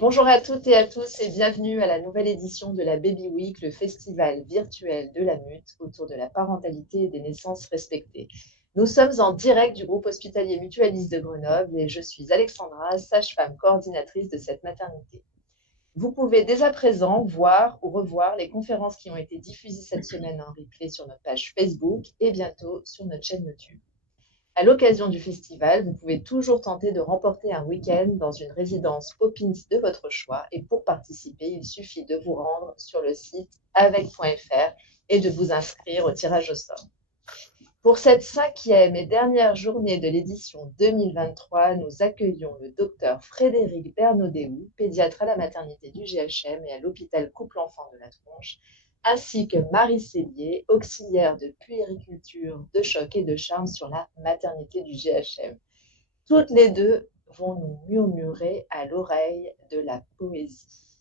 Bonjour à toutes et à tous et bienvenue à la nouvelle édition de la Baby Week, le festival virtuel de la MUT autour de la parentalité et des naissances respectées. Nous sommes en direct du groupe hospitalier mutualiste de Grenoble et je suis Alexandra, sage-femme coordinatrice de cette maternité. Vous pouvez dès à présent voir ou revoir les conférences qui ont été diffusées cette semaine en replay sur notre page Facebook et bientôt sur notre chaîne YouTube. À l'occasion du festival, vous pouvez toujours tenter de remporter un week-end dans une résidence Poppins de votre choix. Et pour participer, il suffit de vous rendre sur le site avec.fr et de vous inscrire au tirage au sort. Pour cette cinquième et dernière journée de l'édition 2023, nous accueillons le docteur Frédéric Bernodéou, pédiatre à la maternité du GHM et à l'hôpital Couple-Enfants de la Tronche, ainsi que Marie Cellier, auxiliaire de puériculture, de choc et de charme sur la maternité du GHM. Toutes les deux vont nous murmurer à l'oreille de la poésie.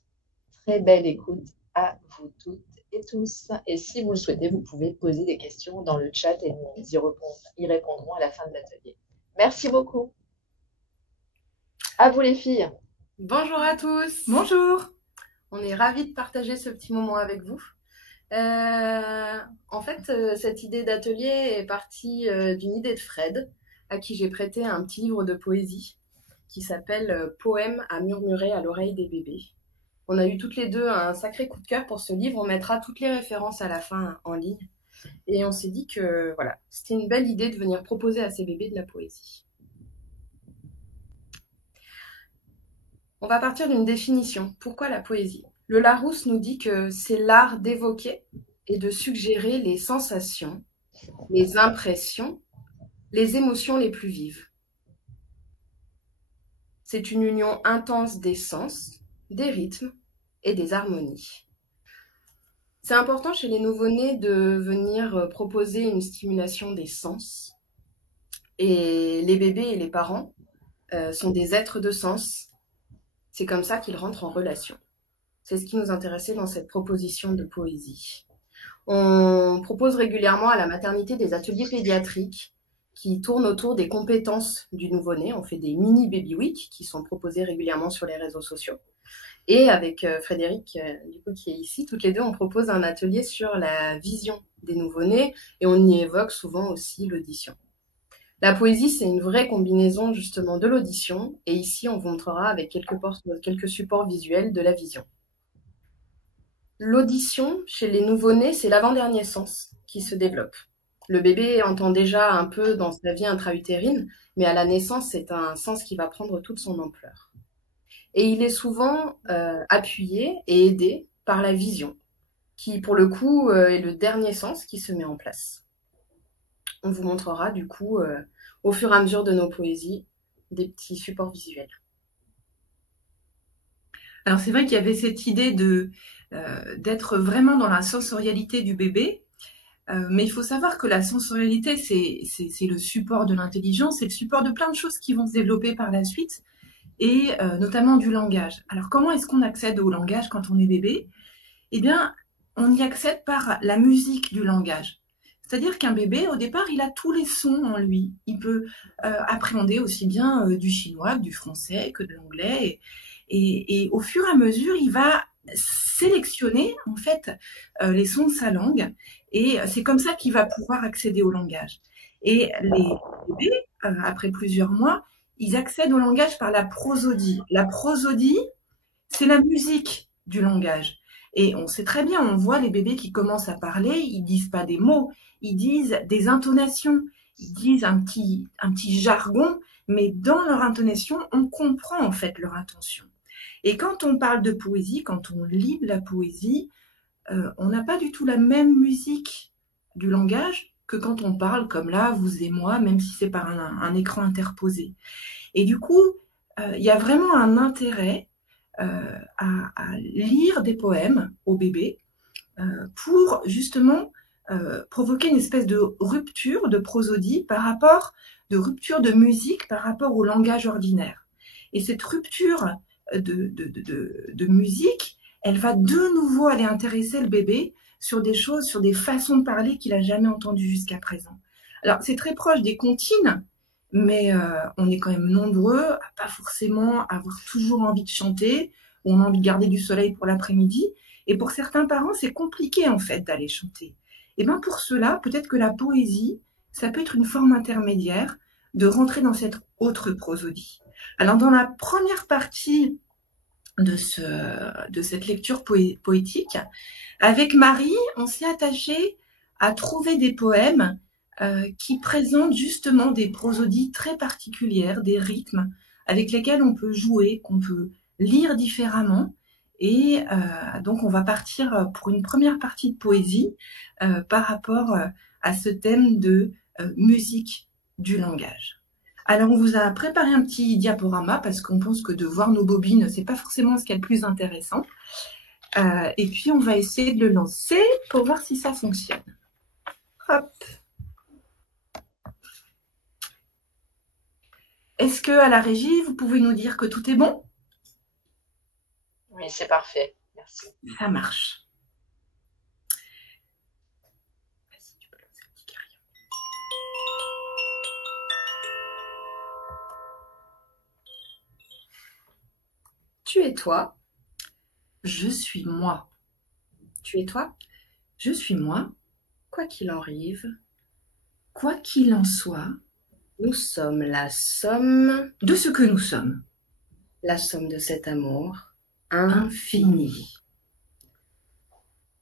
Très belle écoute à vous toutes et tous. Et si vous le souhaitez, vous pouvez poser des questions dans le chat et nous y répondrons à la fin de l'atelier. Merci beaucoup. À vous les filles. Bonjour à tous. Bonjour. On est ravis de partager ce petit moment avec vous. En fait, cette idée d'atelier est partie d'une idée de Fred, à qui j'ai prêté un petit livre de poésie qui s'appelle Poèmes à murmurer à l'oreille des bébés. On a eu toutes les deux un sacré coup de cœur pour ce livre. On mettra toutes les références à la fin en ligne. Et on s'est dit que voilà, c'était une belle idée de venir proposer à ces bébés de la poésie. On va partir d'une définition. Pourquoi la poésie ? Le Larousse nous dit que c'est l'art d'évoquer et de suggérer les sensations, les impressions, les émotions les plus vives. C'est une union intense des sens, des rythmes et des harmonies. C'est important chez les nouveau-nés de venir proposer une stimulation des sens. Et les bébés et les parents sont des êtres de sens. C'est comme ça qu'ils rentrent en relation. C'est ce qui nous intéressait dans cette proposition de poésie. On propose régulièrement à la maternité des ateliers pédiatriques qui tournent autour des compétences du nouveau-né. On fait des mini baby week qui sont proposés régulièrement sur les réseaux sociaux. Et avec Frédéric, du coup, qui est ici, toutes les deux, on propose un atelier sur la vision des nouveau-nés et on y évoque souvent aussi l'audition. La poésie, c'est une vraie combinaison justement de l'audition et ici, on vous montrera avec quelques supports visuels de la vision. L'audition, chez les nouveau-nés, c'est l'avant-dernier sens qui se développe. Le bébé entend déjà un peu dans sa vie intra-utérine, mais à la naissance, c'est un sens qui va prendre toute son ampleur. Et il est souvent appuyé et aidé par la vision, qui pour le coup est le dernier sens qui se met en place. On vous montrera du coup, au fur et à mesure de nos poésies, des petits supports visuels. Alors c'est vrai qu'il y avait cette idée d'être vraiment dans la sensorialité du bébé, mais il faut savoir que la sensorialité, c'est le support de l'intelligence, c'est le support de plein de choses qui vont se développer par la suite, et notamment du langage. Alors comment est-ce qu'on accède au langage quand on est bébé ? Eh bien, on y accède par la musique du langage. C'est-à-dire qu'un bébé, au départ, il a tous les sons en lui. Il peut appréhender aussi bien du chinois que du français, que de l'anglais. Et au fur et à mesure, il va sélectionner en fait les sons de sa langue. Et c'est comme ça qu'il va pouvoir accéder au langage. Et les bébés, après plusieurs mois, ils accèdent au langage par la prosodie. La prosodie, c'est la musique du langage. Et on sait très bien, on voit les bébés qui commencent à parler, ils disent pas des mots, ils disent des intonations, ils disent un petit jargon, mais dans leur intonation, on comprend en fait leur intention. Et quand on parle de poésie, quand on lit de la poésie, on n'a pas du tout la même musique du langage que quand on parle comme là, vous et moi, même si c'est par un écran interposé. Et du coup, il y a vraiment un intérêt à lire des poèmes au bébé pour justement provoquer une espèce de rupture de prosodie de rupture de musique par rapport au langage ordinaire. Et cette rupture de musique, elle va de nouveau aller intéresser le bébé sur des choses, sur des façons de parler qu'il n'a jamais entendues jusqu'à présent. Alors, c'est très proche des comptines, mais on est quand même nombreux à pas forcément avoir toujours envie de chanter, on a envie de garder du soleil pour l'après-midi. Et pour certains parents, c'est compliqué en fait d'aller chanter. Et bien pour cela, peut-être que la poésie, ça peut être une forme intermédiaire de rentrer dans cette autre prosodie. Alors dans la première partie de cette lecture poétique, avec Marie, on s'est attaché à trouver des poèmes qui présentent justement des prosodies très particulières, des rythmes avec lesquels on peut jouer, qu'on peut lire différemment. Et donc, on va partir pour une première partie de poésie par rapport à ce thème de musique du langage. Alors, on vous a préparé un petit diaporama parce qu'on pense que de voir nos bobines, c'est pas forcément ce qu'il y a de plus intéressant. Et puis, on va essayer de le lancer pour voir si ça fonctionne. Hop. Est-ce que à la régie, vous pouvez nous dire que tout est bon? Oui, c'est parfait. Merci. Ça marche. Vas-y, tu peux lancer le petit carillon. Tu es toi, Je suis moi. tu es toi, Je suis moi. quoi qu'il en arrive, Quoi qu'il en soit, nous sommes la somme de ce que nous sommes. la somme de cet amour Infini.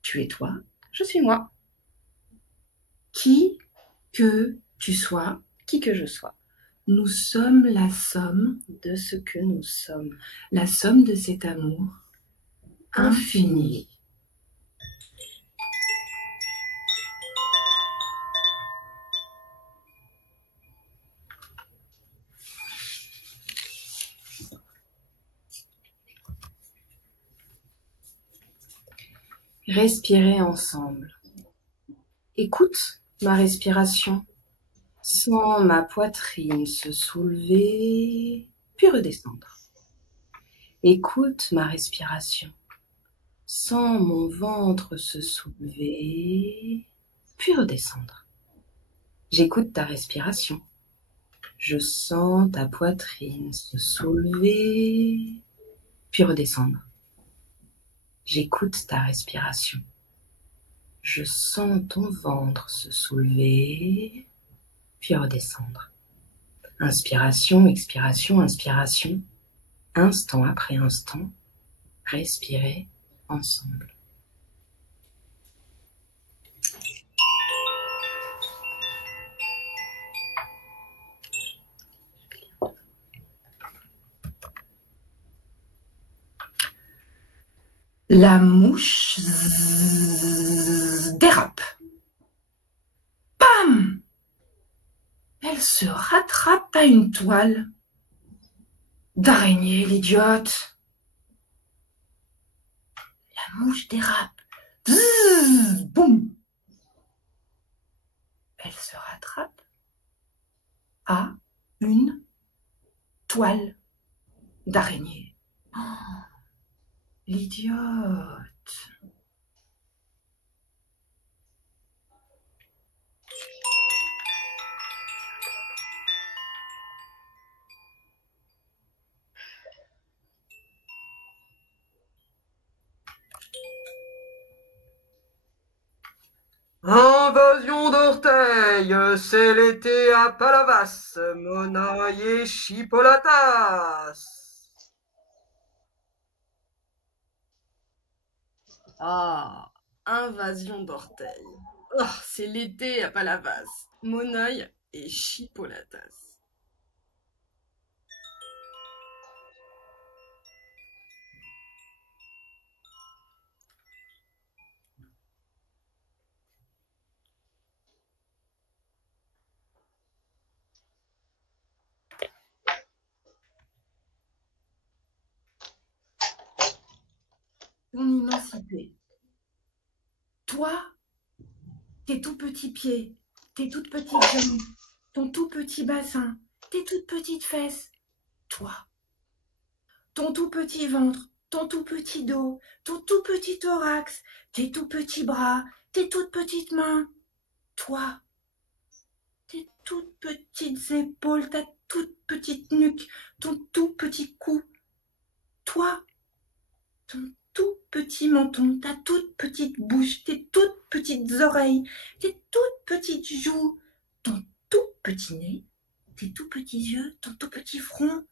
Tu es toi, je suis moi, Qui que tu sois, qui que je sois, nous sommes la somme de ce que nous sommes. de cet amour infini. Respirer ensemble. Écoute ma respiration. Sens ma poitrine se soulever, puis redescendre. Écoute ma respiration. Sens mon ventre se soulever, puis redescendre. J'écoute ta respiration. Je sens ta poitrine se soulever, puis redescendre. J'écoute ta respiration. Je sens ton ventre se soulever, puis redescendre. Inspiration, expiration, inspiration. Instant après instant, respirer ensemble. La mouche dérape. Bam! Elle se rattrape à une toile d'araignée, l'idiote. La mouche dérape. Bzzz, boum! Elle se rattrape à une toile d'araignée. Oh, l'idiote. Invasion d'orteils, c'est l'été à Palavas, Monoï et Chipolatas. Ah, invasion d'orteils. Oh, c'est l'été à Palavas, Monoï et Chipolatas. Ton immensité. Toi, tes tout petits pieds, tes toutes petites jambes, ton tout petit bassin, tes toutes petites fesses. Toi, ton tout petit ventre, ton tout petit dos, ton tout petit thorax, tes tout petits bras, tes toutes petites mains. Toi, tes toutes petites épaules, ta toute petite nuque, ton tout petit cou. Toi, ton tout petit menton, ta toute petite bouche, tes toutes petites oreilles, tes toutes petites joues, ton tout petit nez, tes tout petits yeux, ton tout petit front,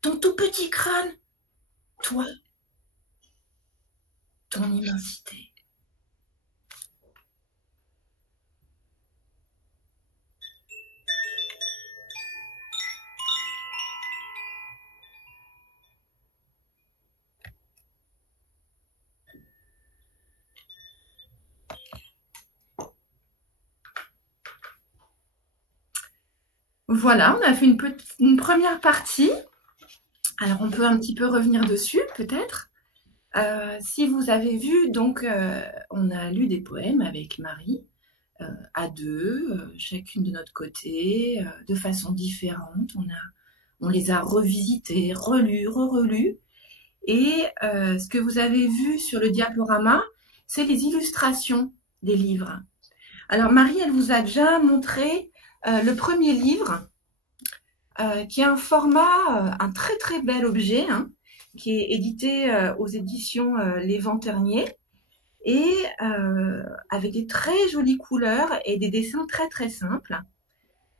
ton tout petit crâne. Toi, ton immensité. Voilà, on a fait une première partie. Alors, on peut un petit peu revenir dessus, peut-être. Si vous avez vu, donc, on a lu des poèmes avec Marie, à deux, chacune de notre côté, de façon différente. On les a revisités, relus, relus. Et ce que vous avez vu sur le diaporama, c'est les illustrations des livres. Alors, Marie, elle vous a déjà montré le premier livre, qui est un format, un très très bel objet, hein, qui est édité aux éditions Les Vents Terniers, et avec des très jolies couleurs et des dessins très très simples.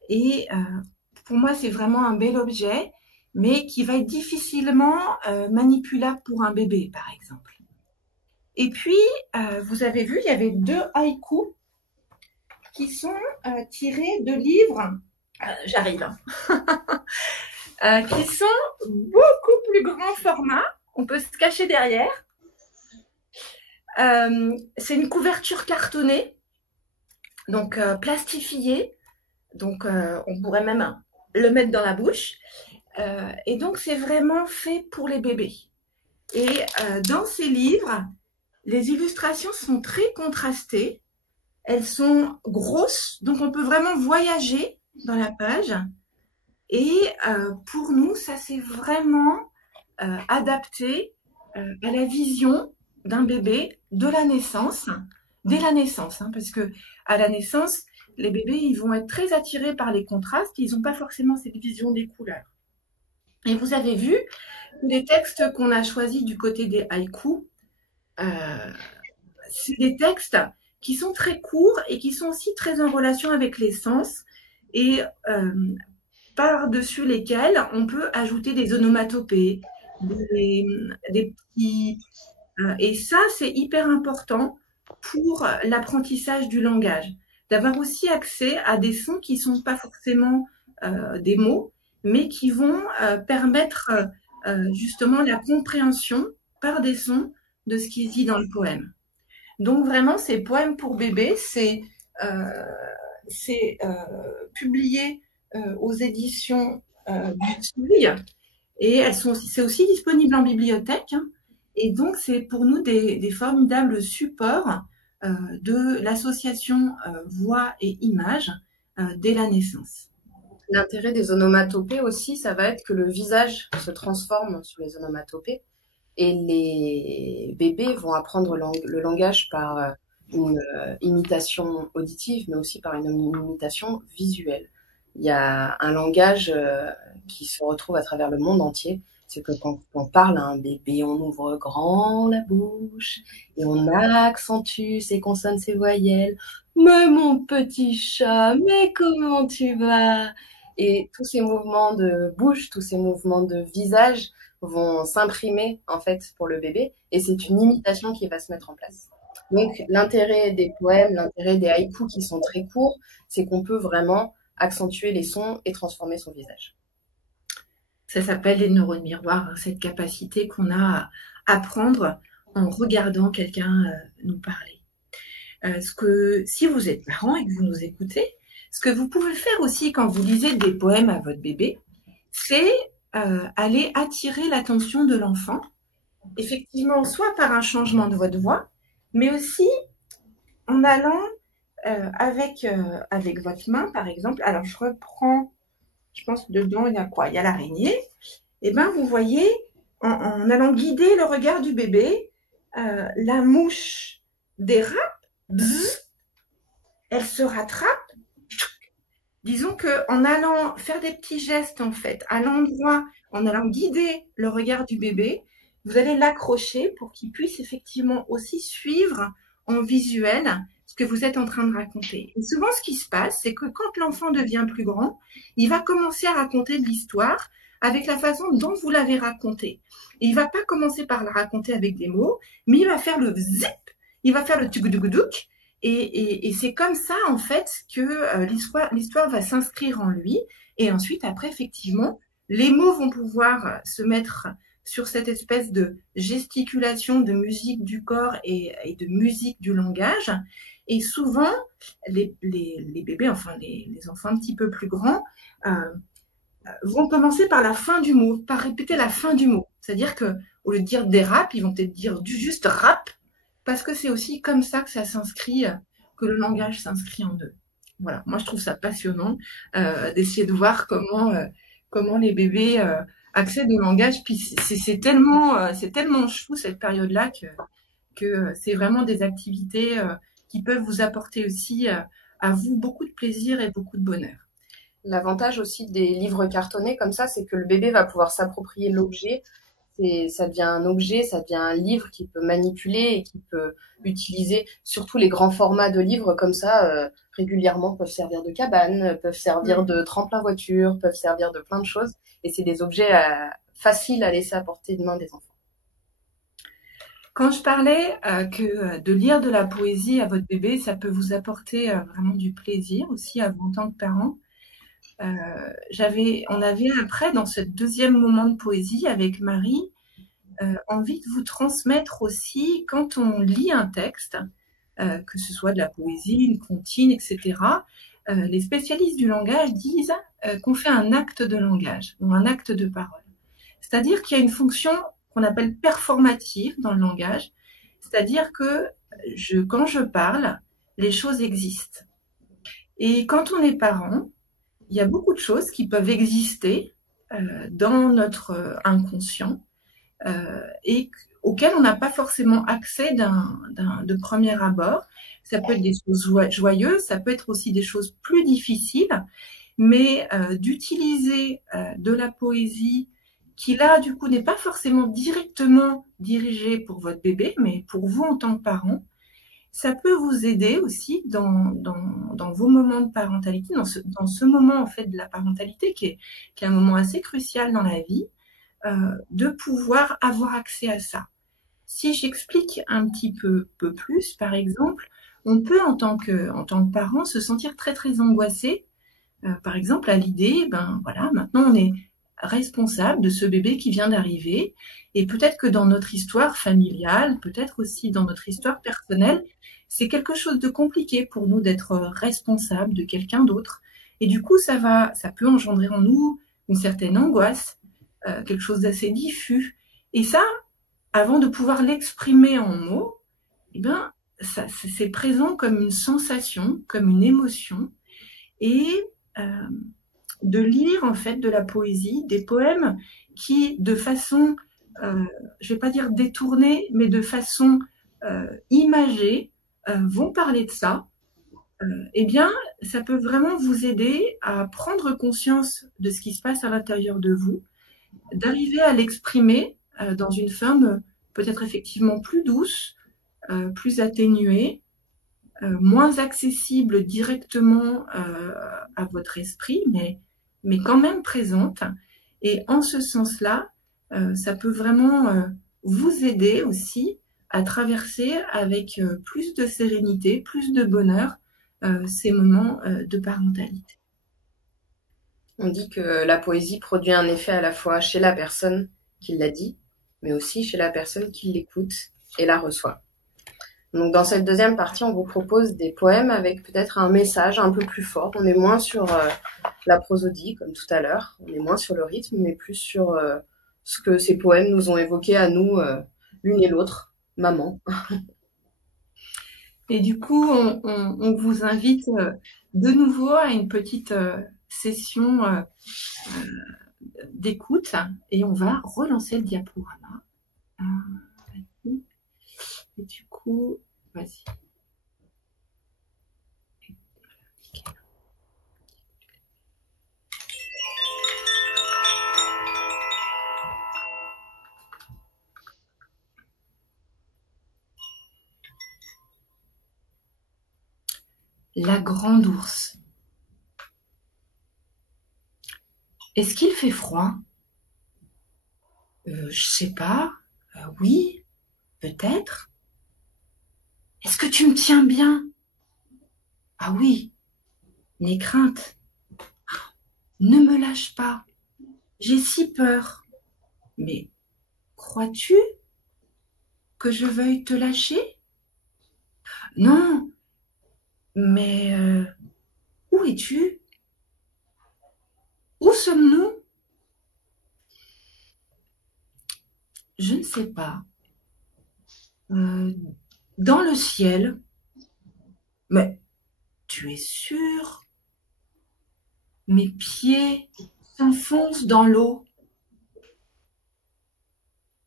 Et pour moi, c'est vraiment un bel objet, mais qui va être difficilement manipulable pour un bébé, par exemple. Et puis, vous avez vu, il y avait 2 haïkus qui sont tirés de livres, j'arrive, qui sont beaucoup plus grand format. On peut se cacher derrière. C'est une couverture cartonnée, donc plastifiée. Donc, on pourrait même le mettre dans la bouche. Et donc, c'est vraiment fait pour les bébés. Et dans ces livres, les illustrations sont très contrastées. Elles sont grosses, donc on peut vraiment voyager dans la page. Et pour nous, ça c'est vraiment adapté à la vision d'un bébé de la naissance, dès la naissance, hein, parce que à la naissance, les bébés ils vont être très attirés par les contrastes, ils n'ont pas forcément cette vision des couleurs. Et vous avez vu les textes qu'on a choisis du côté des haïkus, c'est des textes qui sont très courts et qui sont aussi très en relation avec les sens et par-dessus lesquels on peut ajouter des onomatopées, des petits... et ça, c'est hyper important pour l'apprentissage du langage, d'avoir aussi accès à des sons qui ne sont pas forcément des mots, mais qui vont permettre justement la compréhension par des sons de ce qui est dit dans le poème. Donc vraiment, ces poèmes pour bébés, c'est publié aux éditions du Seuil, et c'est aussi disponible en bibliothèque, hein, et donc c'est pour nous des formidables supports de l'association voix et images dès la naissance. L'intérêt des onomatopées aussi, ça va être que le visage se transforme sur les onomatopées et les bébés vont apprendre le langage par une imitation auditive, mais aussi par une imitation visuelle. Il y a un langage qui se retrouve à travers le monde entier. C'est que quand on parle à un bébé, on ouvre grand la bouche et on accentue ses consonnes, ses voyelles. Mais mon petit chat, mais comment tu vas? Et tous ces mouvements de bouche, tous ces mouvements de visage vont s'imprimer en fait pour le bébé, et c'est une imitation qui va se mettre en place. Donc l'intérêt des poèmes, l'intérêt des haïkus qui sont très courts, c'est qu'on peut vraiment accentuer les sons et transformer son visage. Ça s'appelle les neurones miroirs, hein, cette capacité qu'on a à apprendre en regardant quelqu'un nous parler. Si vous êtes parent et que vous nous écoutez, ce que vous pouvez faire aussi quand vous lisez des poèmes à votre bébé, c'est aller attirer l'attention de l'enfant, effectivement, soit par un changement de votre voix, mais aussi en allant avec votre main, par exemple. Alors, je reprends, je pense que dedans, il y a quoi? Il y a l'araignée. Et bien, vous voyez, en allant guider le regard du bébé, la mouche dérape, bzz, elle se rattrape, disons qu'en allant faire des petits gestes, en fait, à l'endroit, en allant guider le regard du bébé, vous allez l'accrocher pour qu'il puisse effectivement aussi suivre en visuel ce que vous êtes en train de raconter. Et souvent, ce qui se passe, c'est que quand l'enfant devient plus grand, il va commencer à raconter de l'histoire avec la façon dont vous l'avez raconté. Et il va pas commencer par la raconter avec des mots, mais il va faire le zip, il va faire le tuguduguduk, et c'est comme ça, en fait, que l'histoire va s'inscrire en lui. Et ensuite, après, effectivement, les mots vont pouvoir se mettre sur cette espèce de gesticulation de musique du corps et de musique du langage. Et souvent, les bébés, enfin les enfants un petit peu plus grands, vont commencer par la fin du mot, par répéter la fin du mot. C'est-à-dire que au lieu de dire des rap, ils vont peut-être dire du juste rap, parce que c'est aussi comme ça que ça s'inscrit, que le langage s'inscrit en eux. Voilà, moi je trouve ça passionnant d'essayer de voir comment les bébés accèdent au langage. Puis c'est tellement chou cette période-là que c'est vraiment des activités qui peuvent vous apporter aussi à vous beaucoup de plaisir et beaucoup de bonheur. L'avantage aussi des livres cartonnés comme ça, c'est que le bébé va pouvoir s'approprier l'objet. Ça devient un objet, ça devient un livre qu'il peut manipuler et qu'il peut utiliser. Surtout les grands formats de livres comme ça, régulièrement peuvent servir de cabane, peuvent servir de tremplin voiture, peuvent servir de plein de choses. Et c'est des objets faciles à laisser à portée de main des enfants. Quand je parlais que de lire de la poésie à votre bébé, ça peut vous apporter vraiment du plaisir aussi à vous en tant que parent. On avait après, dans ce deuxième moment de poésie avec Marie, envie de vous transmettre aussi, quand on lit un texte, que ce soit de la poésie, une comptine, etc., les spécialistes du langage disent qu'on fait un acte de langage ou un acte de parole. C'est-à-dire qu'il y a une fonction qu'on appelle performative dans le langage, c'est-à-dire que quand je parle, les choses existent. Et quand on est parent, il y a beaucoup de choses qui peuvent exister dans notre inconscient et auxquelles on n'a pas forcément accès de premier abord. Ça peut être des choses joyeuses, ça peut être aussi des choses plus difficiles, mais d'utiliser de la poésie qui là, du coup, n'est pas forcément directement dirigée pour votre bébé, mais pour vous en tant que parent, ça peut vous aider aussi dans vos moments de parentalité, dans ce moment en fait de la parentalité qui est un moment assez crucial dans la vie, de pouvoir avoir accès à ça. Si j'explique un petit peu plus, par exemple, on peut en tant que parent se sentir très très angoissé, par exemple à l'idée, voilà, maintenant on est responsable de ce bébé qui vient d'arriver, et peut-être que dans notre histoire familiale, peut-être aussi dans notre histoire personnelle, c'est quelque chose de compliqué pour nous d'être responsable de quelqu'un d'autre. Et du coup, ça peut engendrer en nous une certaine angoisse, quelque chose d'assez diffus. Et ça, avant de pouvoir l'exprimer en mots, c'est présent comme une sensation, comme une émotion. Et de lire en fait de la poésie, des poèmes qui, de façon, je vais pas dire détournée, mais de façon imagée, vont parler de ça, ça peut vraiment vous aider à prendre conscience de ce qui se passe à l'intérieur de vous, d'arriver à l'exprimer dans une forme peut-être effectivement plus douce, plus atténuée, moins accessible directement à votre esprit, mais quand même présente. Et en ce sens-là, ça peut vraiment vous aider aussi à traverser avec plus de sérénité, plus de bonheur, ces moments de parentalité. On dit que la poésie produit un effet à la fois chez la personne qui l'a dit, mais aussi chez la personne qui l'écoute et la reçoit. Donc dans cette deuxième partie, on vous propose des poèmes avec peut-être un message un peu plus fort. On est moins sur la prosodie, comme tout à l'heure. On est moins sur le rythme, mais plus sur ce que ces poèmes nous ont évoqué à nous, l'une et l'autre, maman. Et du coup, on vous invite de nouveau à une petite session d'écoute et on va relancer le diaporama. Et du coup, vas-y. la grande ours. Est-ce qu'il fait froid? Je sais pas. Oui, peut-être. Est-ce que tu me tiens bien? Ah oui, n'aie crainte. Ne me lâche pas. J'ai si peur. Mais crois-tu que je veuille te lâcher? Non, mais où es-tu? Où sommes-nous? Je ne sais pas. Dans le ciel. Mais tu es sûr? Mes pieds s'enfoncent dans l'eau.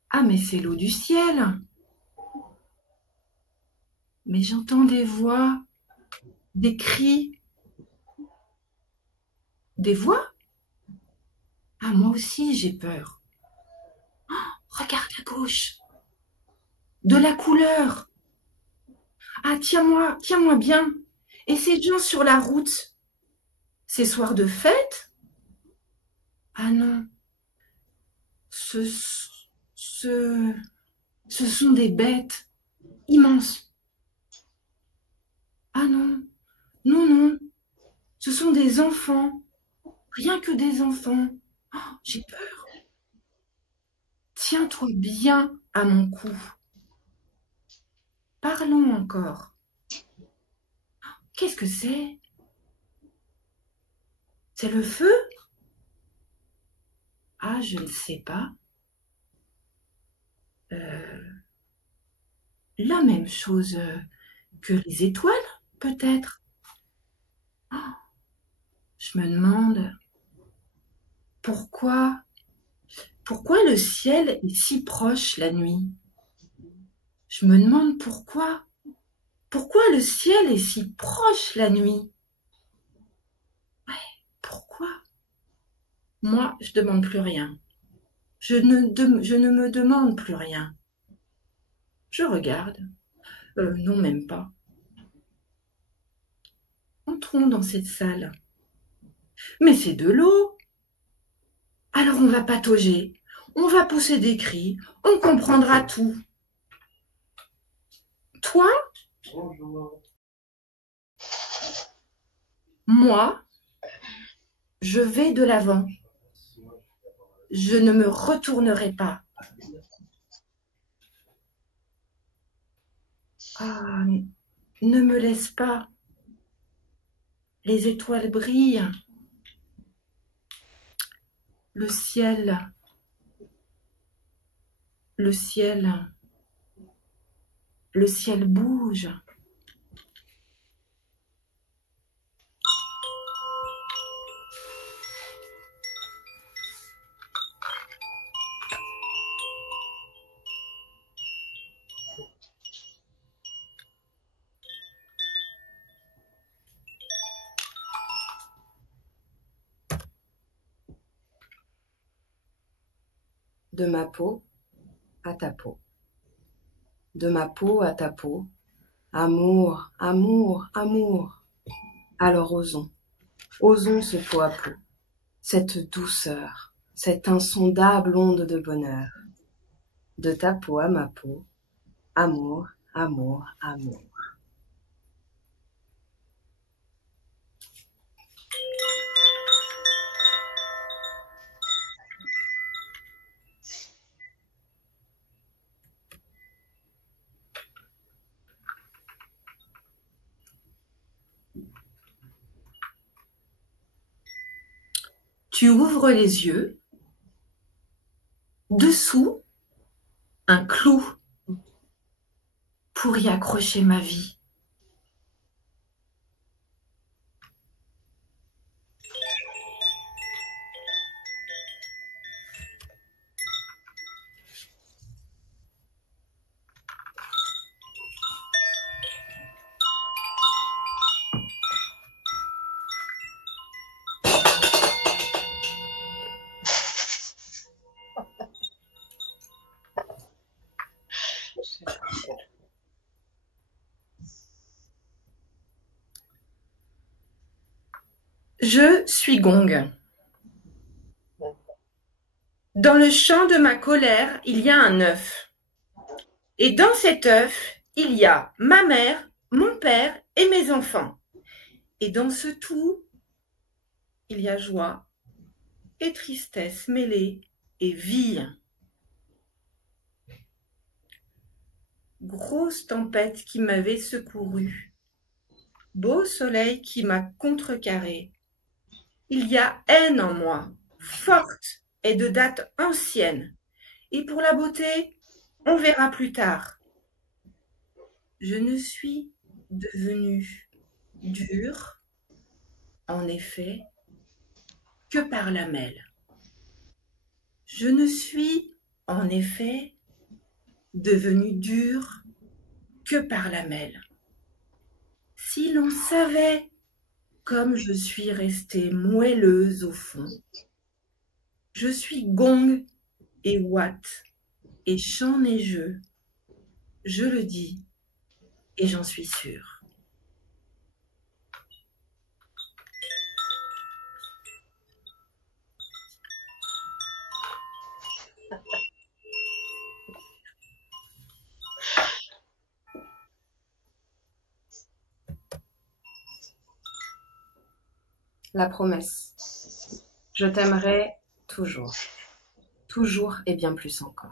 Ah, mais c'est l'eau du ciel. Mais j'entends des voix, des cris. Des voix? Ah, moi aussi j'ai peur. Regarde à gauche. De la couleur. Ah, tiens-moi bien. Et ces gens sur la route, ces soirs de fête? Ah non, ce sont des bêtes immenses. Ah non, non, ce sont des enfants, rien que des enfants. Oh, j'ai peur. Tiens-toi bien à mon cou. Parlons encore. Qu'est-ce que c'est? C'est le feu? Ah, je ne sais pas. La même chose que les étoiles, peut-être. Oh, je me demande pourquoi le ciel est si proche la nuit? Je me demande pourquoi le ciel est si proche la nuit? Ouais, pourquoi? Moi, je demande plus rien. Je ne me demande plus rien. Je regarde. Non, même pas. Entrons dans cette salle. Mais c'est de l'eau. Alors on va patauger. On va pousser des cris. On comprendra tout. Toi? Bonjour. Moi, je vais de l'avant. Je ne me retournerai pas. Ah, ne me laisse pas. Les étoiles brillent. Le ciel bouge. De ma peau à ta peau. De ma peau à ta peau. Amour, amour, amour. Alors osons ce peau à peau, cette douceur, cette insondable onde de bonheur. De ta peau à ma peau, amour, amour, amour. Tu ouvres les yeux. Dessous, un clou pour y accrocher ma vie. Je suis Gong. Dans le champ de ma colère, il y a un œuf. Et dans cet œuf, il y a ma mère, mon père et mes enfants. Et dans ce tout, il y a joie et tristesse mêlée et vie. Grosse tempête qui m'avait secouru. Beau soleil qui m'a contrecarré. Il y a haine en moi, forte et de date ancienne. Et pour la beauté, on verra plus tard. Je ne suis devenue dure, en effet, que par lamelle. Je ne suis, en effet, devenue dure que par lamelle. Si l'on savait comme je suis restée moelleuse au fond, je suis Gong et Watt et chant neigeux, je le dis et j'en suis sûre. La promesse. Je t'aimerai toujours. Toujours et bien plus encore.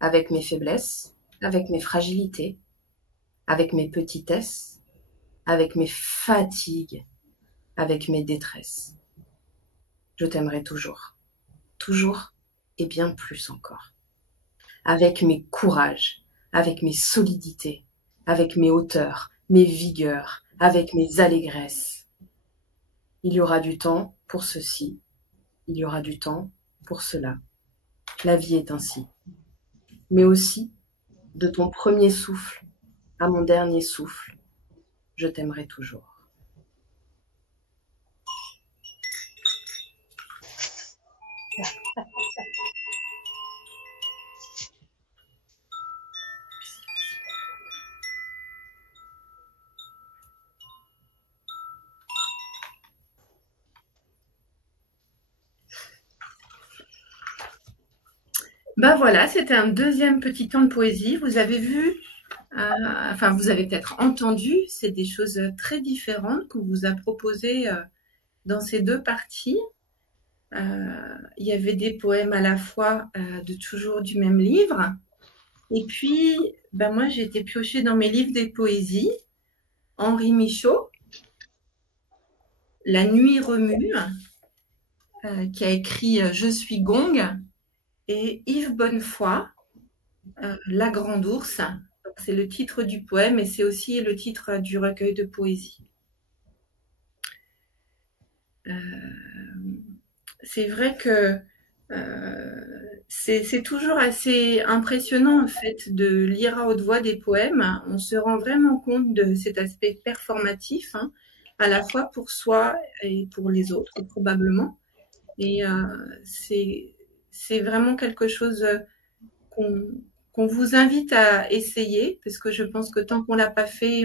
Avec mes faiblesses, avec mes fragilités, avec mes petitesses, avec mes fatigues, avec mes détresses. Je t'aimerai toujours. Toujours et bien plus encore. Avec mes courages, avec mes solidités, avec mes hauteurs, mes vigueurs, avec mes allégresses. Il y aura du temps pour ceci, il y aura du temps pour cela. La vie est ainsi. Mais aussi, de ton premier souffle à mon dernier souffle, je t'aimerai toujours. Ben voilà, c'était un deuxième petit temps de poésie. Vous avez vu, vous avez peut-être entendu, c'est des choses très différentes qu'on vous a proposées dans ces deux parties. Il y avait des poèmes à la fois de toujours du même livre. Et puis, moi, j'ai été piochée dans mes livres des poésies. Henri Michaud, La nuit remue, qui a écrit Je suis Gong, et Yves Bonnefoy, La Grande Ourse. C'est le titre du poème et c'est aussi le titre du recueil de poésie. C'est vrai que c'est toujours assez impressionnant en fait de lire à haute voix des poèmes. On se rend vraiment compte de cet aspect performatif, à la fois pour soi et pour les autres probablement. Et c'est vraiment quelque chose qu'on vous invite à essayer, parce que je pense que tant qu'on ne l'a pas fait,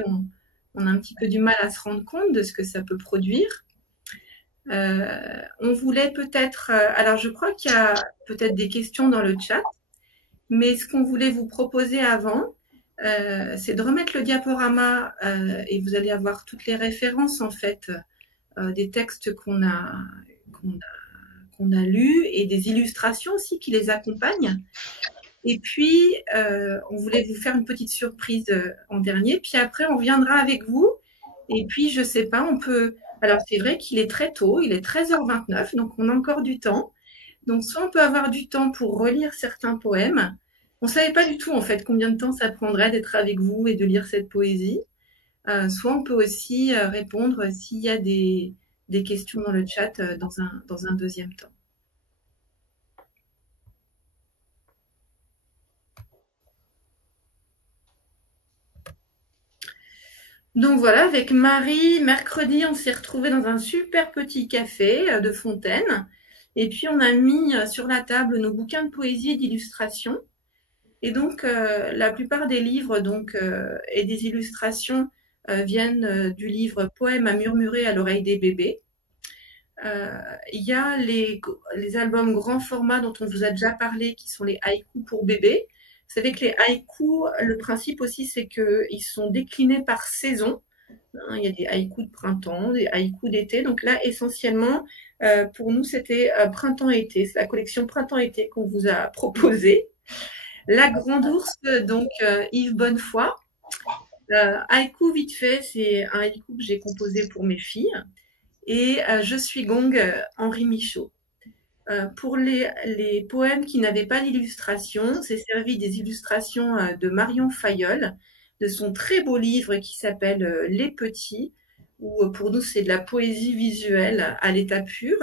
on a un petit peu du mal à se rendre compte de ce que ça peut produire. On voulait peut-être, alors je crois qu'il y a peut-être des questions dans le chat, mais ce qu'on voulait vous proposer avant, c'est de remettre le diaporama et vous allez avoir toutes les références en fait des textes qu'on a lus et des illustrations aussi qui les accompagnent. Et puis, on voulait vous faire une petite surprise en dernier. Puis après, on viendra avec vous. Et puis, je sais pas, on peut... Alors, c'est vrai qu'il est très tôt, il est 13h29, donc on a encore du temps. Donc, soit on peut avoir du temps pour relire certains poèmes. On ne savait pas du tout, en fait, combien de temps ça prendrait d'être avec vous et de lire cette poésie. Soit on peut aussi répondre s'il y a des questions dans le chat dans un deuxième temps. Donc voilà, avec Marie, mercredi, on s'est retrouvés dans un super petit café de Fontaine. Et puis, on a mis sur la table nos bouquins de poésie et d'illustration. Et donc, la plupart des livres et des illustrations viennent du livre Poèmes à murmurer à l'oreille des bébés. Il y a les albums grand format dont on vous a déjà parlé, qui sont les haïkus pour bébés. Vous savez que les haïkus, le principe aussi, c'est qu'ils sont déclinés par saison. Il y a des haïkus de printemps, des haïkus d'été. Donc là, essentiellement, pour nous, c'était printemps-été. C'est la collection printemps-été qu'on vous a proposée. La Grande Ourse, donc Yves Bonnefoy. Haïku vite fait, c'est un haïku que j'ai composé pour mes filles. Et Je suis Gong, Henri Michaud. Pour les poèmes qui n'avaient pas d'illustration, c'est servi des illustrations de Marion Fayolle, de son très beau livre qui s'appelle Les Petits, où pour nous c'est de la poésie visuelle à l'état pur,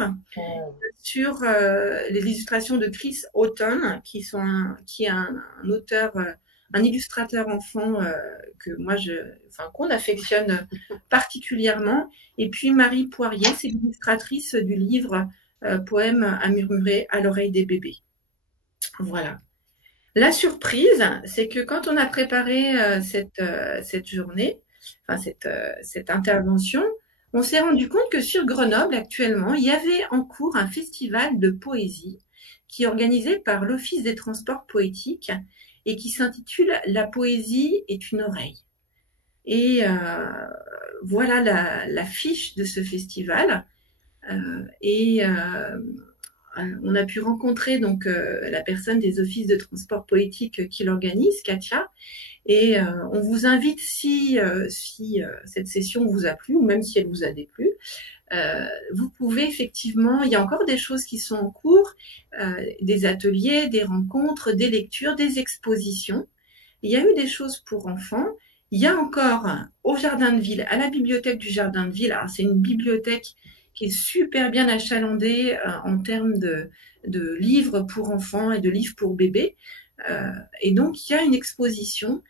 sur les illustrations de Chris Houghton, qui est un auteur, un illustrateur enfant que moi qu'on affectionne particulièrement. Et puis Marie Poirier, c'est l'illustratrice du livre Poème à murmurer à l'oreille des bébés. Voilà. La surprise, c'est que quand on a préparé cette journée, cette intervention, on s'est rendu compte que sur Grenoble, actuellement, il y avait en cours un festival de poésie qui est organisé par l'Office des transports poétiques et qui s'intitule « La poésie est une oreille ». Et voilà la fiche de ce festival. On a pu rencontrer donc la personne des offices de transport poétique qui l'organise, Katia, et on vous invite si cette session vous a plu, ou même si elle vous a déplu, vous pouvez effectivement, il y a encore des choses qui sont en cours, des ateliers, des rencontres, des lectures, des expositions. Il y a eu des choses pour enfants. Il y a encore au Jardin de Ville, à la bibliothèque du Jardin de Ville, alors c'est une bibliothèque qui est super bien achalandée en termes de livres pour enfants et de livres pour bébés. Et donc, il y a une exposition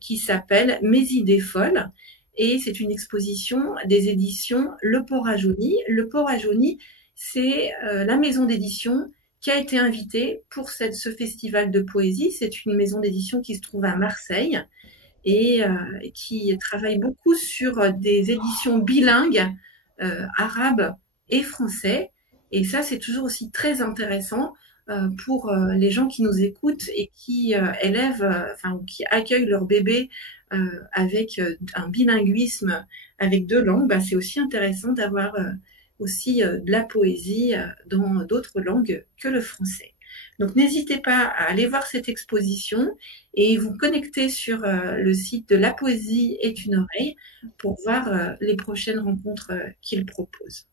qui s'appelle « Mes idées folles ». Et c'est une exposition des éditions Le Port à Jauny. Le Port à Jauny, c'est la maison d'édition qui a été invitée pour ce festival de poésie. C'est une maison d'édition qui se trouve à Marseille et qui travaille beaucoup sur des éditions bilingues, arabe et français. Et ça, c'est toujours aussi très intéressant pour les gens qui nous écoutent et qui qui accueillent leur bébé avec un bilinguisme avec 2 langues. C'est aussi intéressant d'avoir aussi de la poésie dans d'autres langues que le français. Donc, n'hésitez pas à aller voir cette exposition et vous connecter sur le site de La Poésie est une oreille pour voir les prochaines rencontres qu'il propose.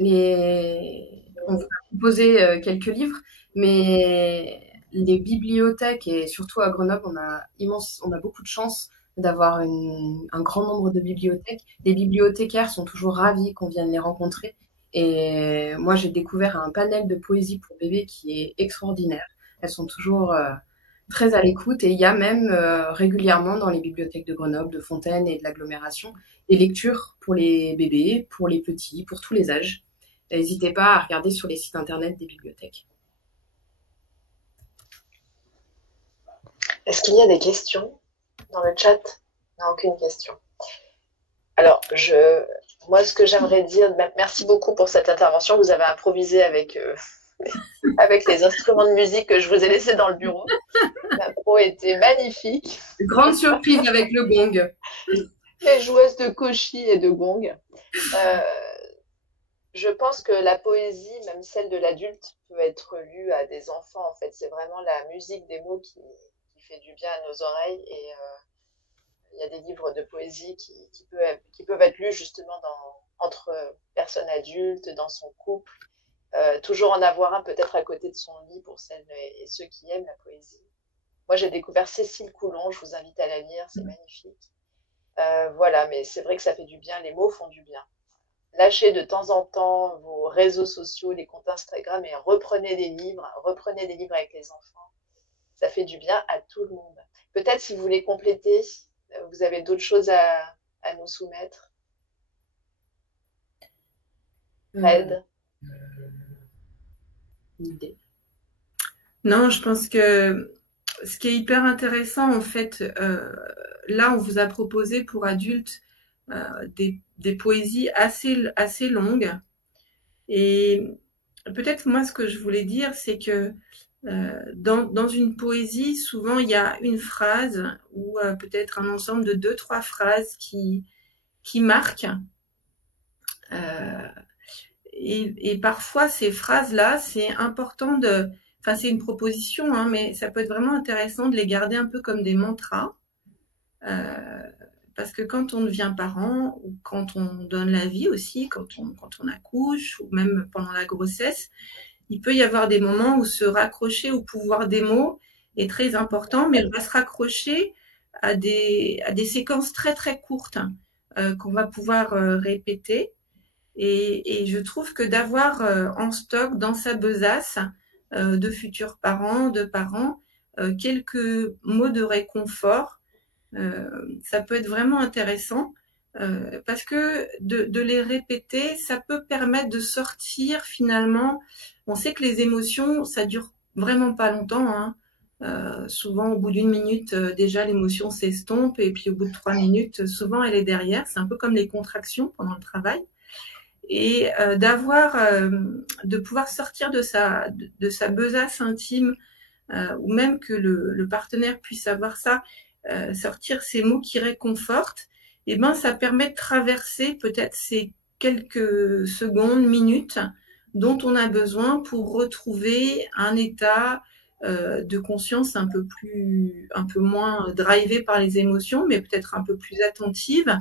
On vous a proposé quelques livres, mais les bibliothèques, et surtout à Grenoble, on a beaucoup de chance d'avoir un grand nombre de bibliothèques. Les bibliothécaires sont toujours ravis qu'on vienne les rencontrer. Et moi, j'ai découvert un panel de poésie pour bébés qui est extraordinaire. Elles sont toujours très à l'écoute. Et il y a même régulièrement dans les bibliothèques de Grenoble, de Fontaine et de l'agglomération, des lectures pour les bébés, pour les petits, pour tous les âges. N'hésitez pas à regarder sur les sites internet des bibliothèques. Est-ce qu'il y a des questions dans le chat? Non, aucune question. Alors, moi, ce que j'aimerais dire, merci beaucoup pour cette intervention. Vous avez improvisé avec les instruments de musique que je vous ai laissés dans le bureau. L'impro était magnifique. Grande surprise avec le gong. Les joueuses de koshi et de gong. Je pense que la poésie, même celle de l'adulte, peut être lue à des enfants. En fait, c'est vraiment la musique des mots qui fait du bien à nos oreilles. Et il y a des livres de poésie qui peuvent être lus justement entre personnes adultes, dans son couple. Toujours en avoir un peut-être à côté de son lit pour celles et ceux qui aiment la poésie. Moi, j'ai découvert Cécile Coulon. Je vous invite à la lire. C'est magnifique. Voilà, mais c'est vrai que ça fait du bien. Les mots font du bien. Lâchez de temps en temps vos réseaux sociaux, les comptes Instagram et reprenez des livres avec les enfants. Ça fait du bien à tout le monde. Peut-être si vous voulez compléter, vous avez d'autres choses à nous soumettre. Red? Une idée. Non, je pense que ce qui est hyper intéressant, en fait, là, on vous a proposé pour adultes des poésies assez longues Et peut-être moi, ce que je voulais dire, c'est que dans une poésie, souvent, il y a une phrase ou peut-être un ensemble de 2, 3 phrases qui marquent. Et parfois, ces phrases-là, c'est important enfin, c'est une proposition, hein, mais ça peut être vraiment intéressant de les garder un peu comme des mantras. Parce que quand on devient parent, ou quand on donne la vie aussi, quand on accouche, ou même pendant la grossesse, il peut y avoir des moments où se raccrocher au pouvoir des mots est très important, mais on va se raccrocher à des séquences très très courtes qu'on va pouvoir répéter. Et je trouve que d'avoir en stock dans sa besace de futurs parents, de parents, quelques mots de réconfort, ça peut être vraiment intéressant parce que de les répéter, ça peut permettre de sortir finalement. On sait que les émotions, ça dure vraiment pas longtemps, hein. Souvent, au bout d'1 minute, déjà l'émotion s'estompe, et puis au bout de 3 minutes, souvent elle est derrière. C'est un peu comme les contractions pendant le travail. Et de pouvoir sortir de sa besace intime, ou même que le partenaire puisse avoir ça, sortir ces mots qui réconfortent, et ben ça permet de traverser peut-être ces quelques secondes, minutes dont on a besoin pour retrouver un état de conscience un peu moins drivé par les émotions, mais peut-être un peu plus attentive,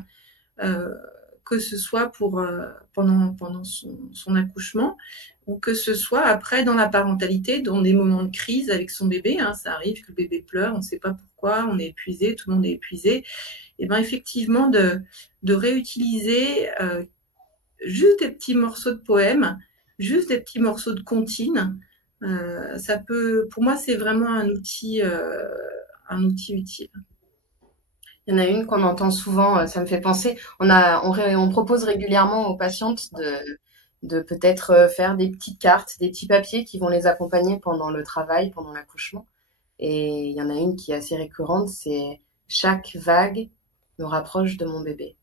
que ce soit pendant son accouchement, ou que ce soit après dans la parentalité, dans des moments de crise avec son bébé, hein. Ça arrive que le bébé pleure, on ne sait pas pourquoi, on est épuisé, tout le monde est épuisé. Et bien effectivement, de réutiliser juste des petits morceaux de poèmes, juste des petits morceaux de comptines, pour moi, c'est vraiment un outil utile. Il y en a une qu'on entend souvent, ça me fait penser, on propose régulièrement aux patientes de peut-être faire des petites cartes, des petits papiers qui vont les accompagner pendant le travail, pendant l'accouchement. Et il y en a une qui est assez récurrente, c'est « Chaque vague me rapproche de mon bébé ».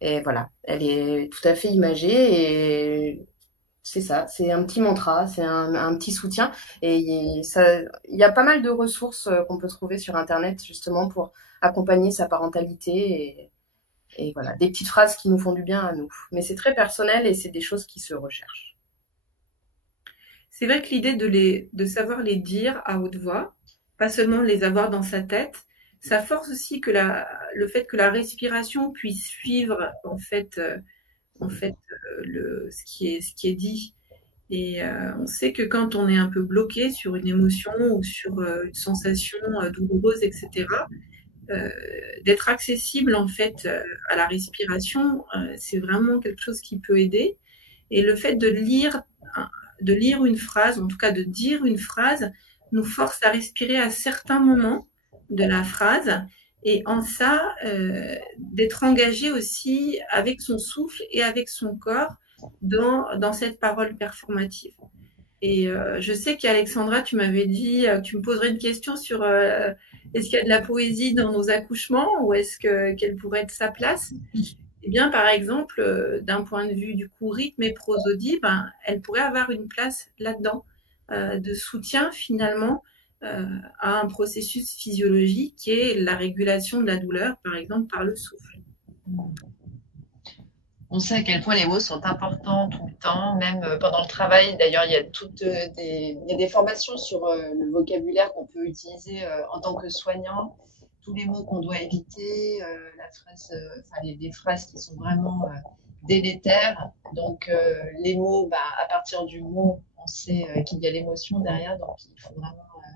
Et voilà, elle est tout à fait imagée, et c'est ça, c'est un petit mantra, c'est un petit soutien. Et il y a pas mal de ressources qu'on peut trouver sur Internet justement pour accompagner sa parentalité, et voilà, des petites phrases qui nous font du bien à nous. Mais c'est très personnel et c'est des choses qui se recherchent. C'est vrai que l'idée de savoir les dire à haute voix, pas seulement les avoir dans sa tête, ça force aussi le fait que la respiration puisse suivre en fait ce qui est dit. Et on sait que quand on est un peu bloqué sur une émotion ou sur une sensation douloureuse, etc., d'être accessible en fait à la respiration, c'est vraiment quelque chose qui peut aider. Et le fait de lire une phrase, en tout cas de dire une phrase, nous force à respirer à certains moments de la phrase, et en ça, d'être engagé aussi avec son souffle et avec son corps dans cette parole performative. Et je sais qu'Alexandra, tu m'avais dit que tu me poserais une question sur est-ce qu'il y a de la poésie dans nos accouchements, ou est-ce qu'elle pourrait être sa place? Eh bien, par exemple, d'un point de vue du coup rythme et prosodie, elle pourrait avoir une place là-dedans, de soutien finalement à un processus physiologique qui est la régulation de la douleur, par exemple par le souffle. On sait à quel point les mots sont importants tout le temps, même pendant le travail. D'ailleurs, il y a des formations sur le vocabulaire qu'on peut utiliser en tant que soignant, tous les mots qu'on doit éviter, les phrases qui sont vraiment délétères. Donc, les mots, à partir du mot, on sait qu'il y a l'émotion derrière, donc il faut vraiment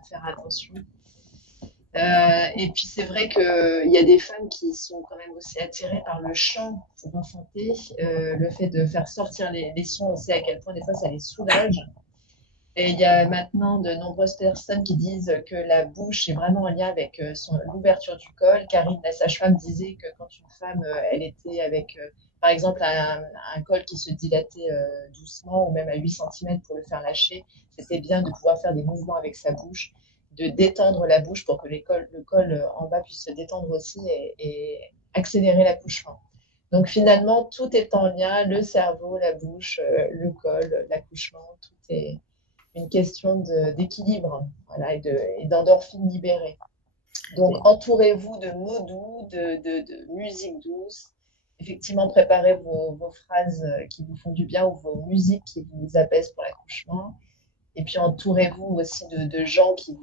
faire attention. Et puis c'est vrai qu'il y a des femmes qui sont quand même aussi attirées par le chant pour enfanter. Le fait de faire sortir les sons, on sait à quel point des fois ça les soulage. Et il y a maintenant de nombreuses personnes qui disent que la bouche est vraiment en lien avec l'ouverture du col. Karine, la sage-femme, disait que quand une femme, elle était avec, par exemple, un col qui se dilatait doucement, ou même à 8 cm pour le faire lâcher, c'était bien de pouvoir faire des mouvements avec sa bouche, de détendre la bouche pour que le col en bas puisse se détendre aussi, et accélérer l'accouchement. Donc finalement, tout est en lien, le cerveau, la bouche, le col, l'accouchement, tout est une question d'équilibre, voilà, et d'endorphines libérées. Donc entourez-vous de mots doux, de musique douce. Effectivement, préparez vos phrases qui vous font du bien ou vos musiques qui vous apaisent pour l'accouchement. Et puis entourez-vous aussi de gens qui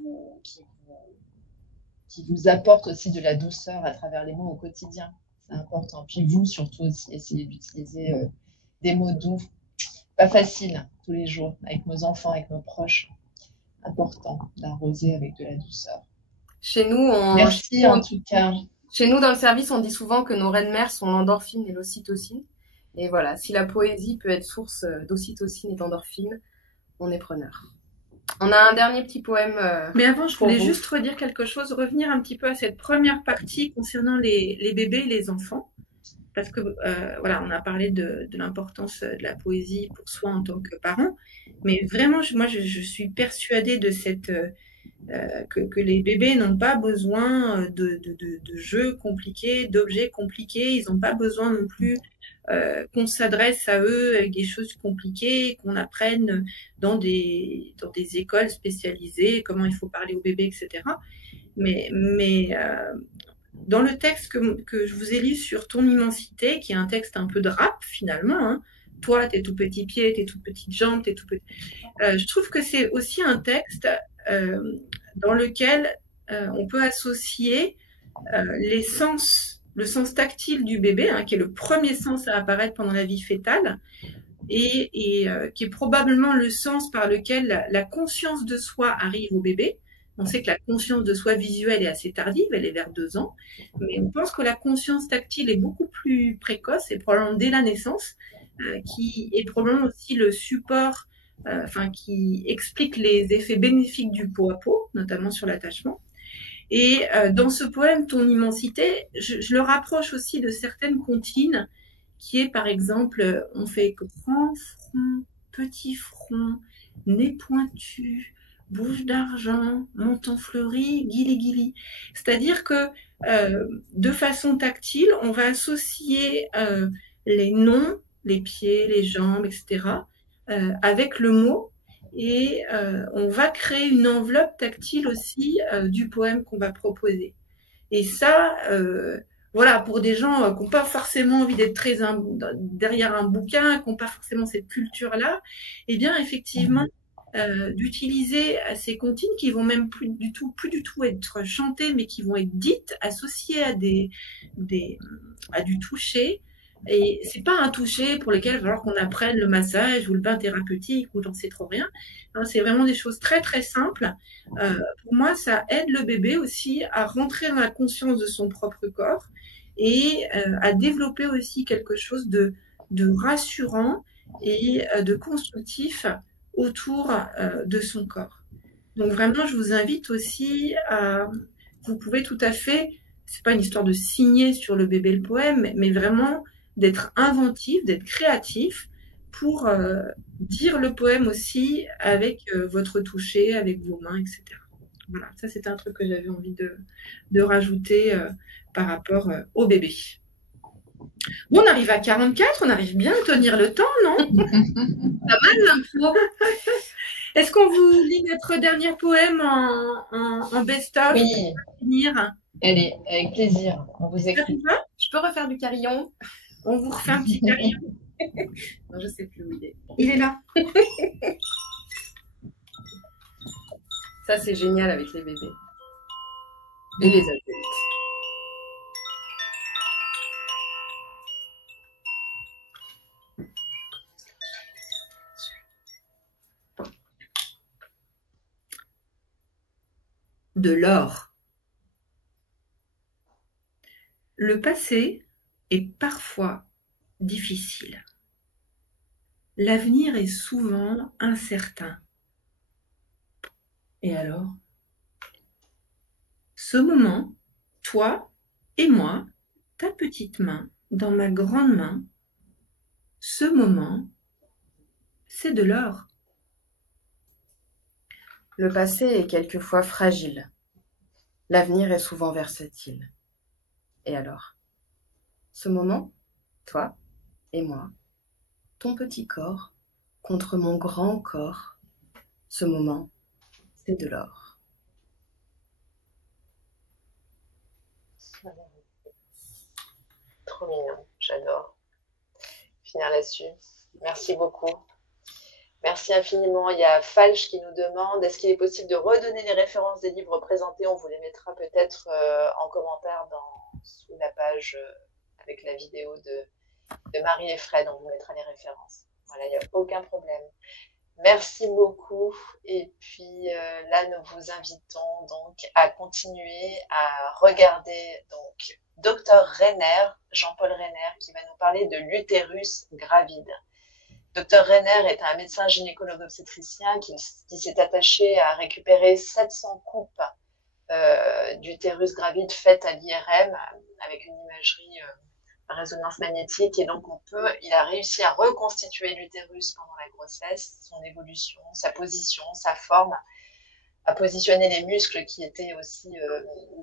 vous apportent aussi de la douceur à travers les mots au quotidien. C'est important. Puis vous, surtout aussi, essayez d'utiliser des mots doux. Pas facile tous les jours avec nos enfants, avec nos proches. Important d'arroser avec de la douceur. Chez nous, Merci en tout cas. Chez nous, dans le service, on dit souvent que nos reines-mères sont l'endorphine et l'ocytocine. Et voilà, si la poésie peut être source d'ocytocine et d'endorphine, on est preneur. On a un dernier petit poème. Mais avant, je voulais juste redire quelque chose, revenir un petit peu à cette première partie concernant les bébés et les enfants. Parce que, voilà, on a parlé de l'importance de la poésie pour soi en tant que parent. Mais vraiment, moi, je suis persuadée de cette... que les bébés n'ont pas besoin de jeux compliqués, d'objets compliqués. Ils n'ont pas besoin non plus qu'on s'adresse à eux avec des choses compliquées, qu'on apprenne dans des écoles spécialisées comment il faut parler aux bébés, etc. Mais dans le texte que je vous ai lu sur Ton immensité, qui est un texte un peu de rap finalement, hein, toi, tes tout petits pieds, tes toutes petites jambes, tes tout petits... je trouve que c'est aussi un texte dans lequel on peut associer les sens, le sens tactile du bébé, hein, qui est le premier sens à apparaître pendant la vie fœtale, et qui est probablement le sens par lequel la conscience de soi arrive au bébé. On sait que la conscience de soi visuelle est assez tardive, elle est vers 2 ans, mais on pense que la conscience tactile est beaucoup plus précoce, et probablement dès la naissance, qui est probablement aussi le support, qui explique les effets bénéfiques du pot à pot, notamment sur l'attachement. Et dans ce poème, Ton immensité, je le rapproche aussi de certaines comptines, qui est par exemple, on fait grand front, petit front, nez pointu, bouche d'argent, menton fleuri, guili-guili. C'est-à-dire que de façon tactile, on va associer les noms, les pieds, les jambes, etc., avec le mot, et on va créer une enveloppe tactile aussi du poème qu'on va proposer. Et ça, voilà, pour des gens qui n'ont pas forcément envie d'être très derrière un bouquin, qui n'ont pas forcément cette culture-là, eh bien, effectivement, d'utiliser ces comptines qui vont même plus du tout être chantées, mais qui vont être dites, associées à du toucher. Et c'est pas un toucher pour lequel il va falloir qu'on apprenne le massage ou le bain thérapeutique ou j'en sais trop rien. Non, c'est vraiment des choses très très simples. Pour moi, ça aide le bébé aussi à rentrer dans la conscience de son propre corps et à développer aussi quelque chose de rassurant et de constructif autour de son corps. Donc vraiment, je vous invite aussi à... Vous pouvez tout à fait, c'est pas une histoire de signer sur le bébé le poème, mais vraiment d'être inventif, d'être créatif pour dire le poème aussi avec votre toucher, avec vos mains, etc. Voilà, ça c'était un truc que j'avais envie de rajouter par rapport au bébé. Bon, on arrive à 44, on arrive bien à tenir le temps, non? Pas mal l'intro. Est-ce qu'on vous lit notre dernier poème en best-of? Oui. Pour finir. Allez, avec plaisir, on vous écoute. Je peux refaire du carillon? On vous refait un petit carillon. Non, je ne sais plus où il est. Il est là. Ça, c'est génial avec les bébés. Et les adultes. De l'or. Le passé est parfois difficile. L'avenir est souvent incertain. Et alors? Ce moment, toi et moi, ta petite main dans ma grande main, ce moment, c'est de l'or. Le passé est quelquefois fragile. L'avenir est souvent versatile. Et alors? Ce moment, toi et moi, ton petit corps contre mon grand corps. Ce moment, c'est de l'or. Trop mignon, j'adore. Finir là-dessus. Merci beaucoup. Merci infiniment. Il y a Falch qui nous demande, est-ce qu'il est possible de redonner les références des livres présentés? On vous les mettra peut-être en commentaire sous la page avec la vidéo de Marie et Fred. On vous mettra les références. Voilà, il n'y a aucun problème. Merci beaucoup. Et puis là, nous vous invitons donc à continuer à regarder donc Dr Renner, Jean-Paul Renner, qui va nous parler de l'utérus gravide. Dr Renner est un médecin gynécologue obstétricien qui s'est attaché à récupérer 700 coupes d'utérus gravide faites à l'IRM avec une imagerie résonance magnétique, et donc il a réussi à reconstituer l'utérus pendant la grossesse, son évolution, sa position, sa forme, à positionner les muscles qui étaient aussi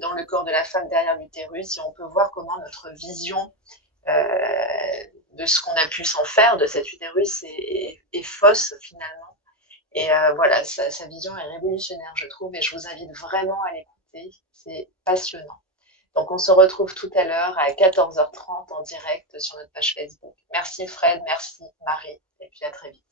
dans le corps de la femme derrière l'utérus, et on peut voir comment notre vision de ce qu'on a pu s'en faire de cet utérus est fausse finalement. Et voilà, sa vision est révolutionnaire, je trouve, et je vous invite vraiment à l'écouter, c'est passionnant. Donc, on se retrouve tout à l'heure à 14h30 en direct sur notre page Facebook. Merci Fred, merci Marie, et puis à très vite.